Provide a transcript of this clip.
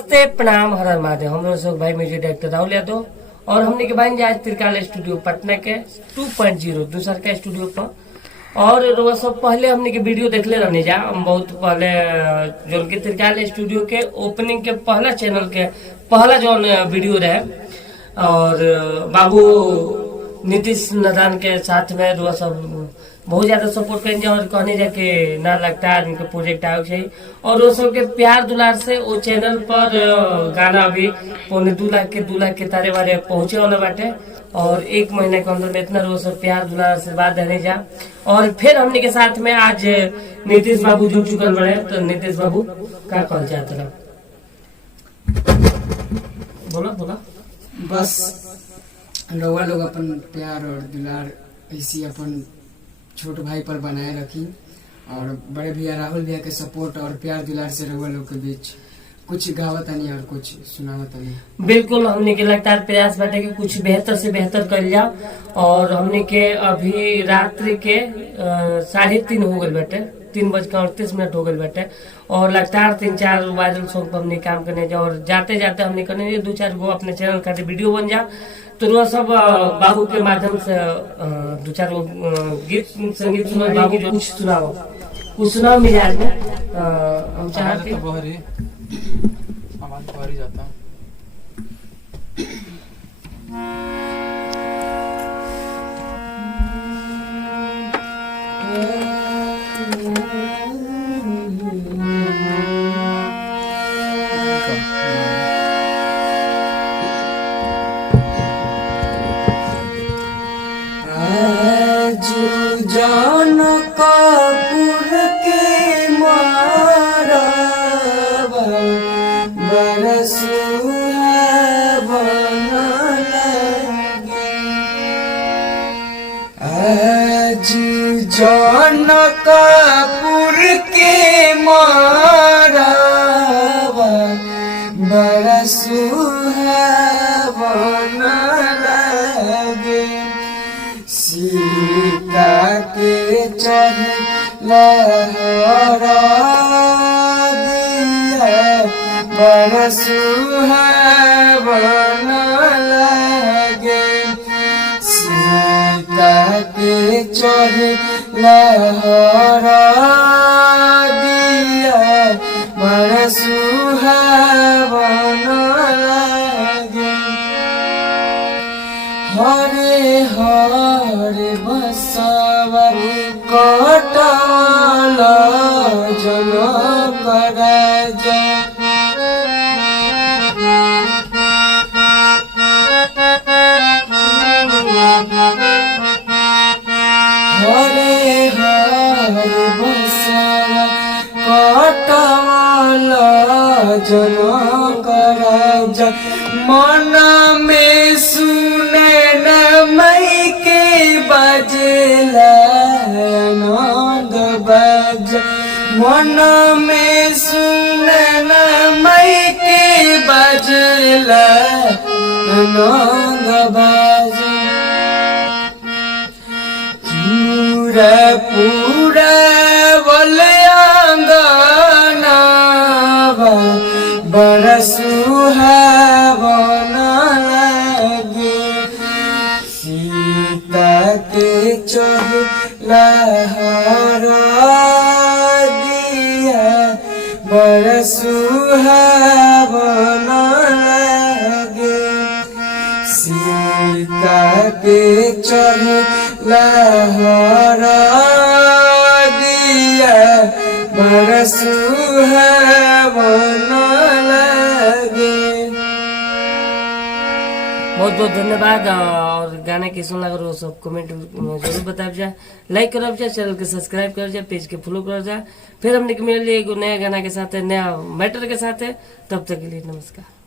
नमस्ते प्रणाम हर हर महादेव। हम लोग भाई म्यूजिक डायरेक्टर राहुल यादव और हमने के बन जाए त्रिकाल स्टूडियो पटना के 2.0 दूसर का स्टूडियो पर। और वो सब पहले हमने के वीडियो देखले रहने जा हम बहुत पहले जो के त्रिकाल स्टूडियो के ओपनिंग के पहला चैनल के पहला जो वीडियो रहे और बाबू नीतीश नदान के साथ में वो सब बहुत ज्यादा सपोर्ट करेंगे और कहने जाके ना लगता है उनके प्रोजेक्ट आगे चाहिए और वो सब के प्यार दुलार से वो चैनल पर गाना अभी 2 लाख के तारे वारे पहुंचे वाला बाटे और 1 महीने के अंदर में इतना रोज सब प्यार दुलार से बात रहने जा। और फिर हमने के साथ में आज नीतीश बाबू जुड़ चुकल बड़े। तो नीतीश बाबू क्या कहना चाहते हैं? बोला बस रउआ लोग अपन प्यार और दुलार ऐसी अपन छोट भाई पर बनाए रखी और बड़े भैया राहुल भैया के सपोर्ट और प्यार दुलार से रउआ लोग के बीच कुछ गावत नहीं और कुछ सुनावत नहीं। बिल्कुल हमने के लगातार प्रयास बाटे कि कुछ बेहतर से बेहतर कर जाओ और हमने के अभी रात्रि के 3:30 हो गए बाटे 3:38 हो गए बाटे और लगातार 3-4 वायरल सॉन्ग पर हमने काम करने जाओ और जाते जाते हमने करने 2-4 गो अपने चैनल का वीडियो बन जा। तो वो सब बाबू के माध्यम से 2-4 गो गीत संगीत सुना बाबू कुछ सुनाओ मिजाज में हम चाहते आवाज बाहर ही जाता जान कपूर के मारा आज जान कपूर के मारा बड़ा सुहावन लगे सीता के चढ़ लहरा दिया बड़ा सुहावन लगे सीता के चढ़ लहरा दिया बड़ा सुहावन लगे हरे हरे बसवा कटल जनक राजा हरे हरे बसवा कटल जनक राजा मन में सुने न मई के बजला नंद बज मन में सुने न मई के बजला नंद बज पूरा बलयांगना बड़ा सुहावन लगे सीता के चढ़ लहरा दिया बड़ा सुहावन लगे सीता के चढ़ लहरा दिया बड़ा सुहावन लगे। बहुत बहुत धन्यवाद। और गाने की सुन लगा वो सब कमेंट में जरूर बताया जाए, लाइक करब जाए, चैनल के सब्सक्राइब कर जाए, पेज के फॉलो कर जाए। फिर हमने मिल लिए नया गाना के साथ नया मैटर के साथ। तब तक के लिए नमस्कार।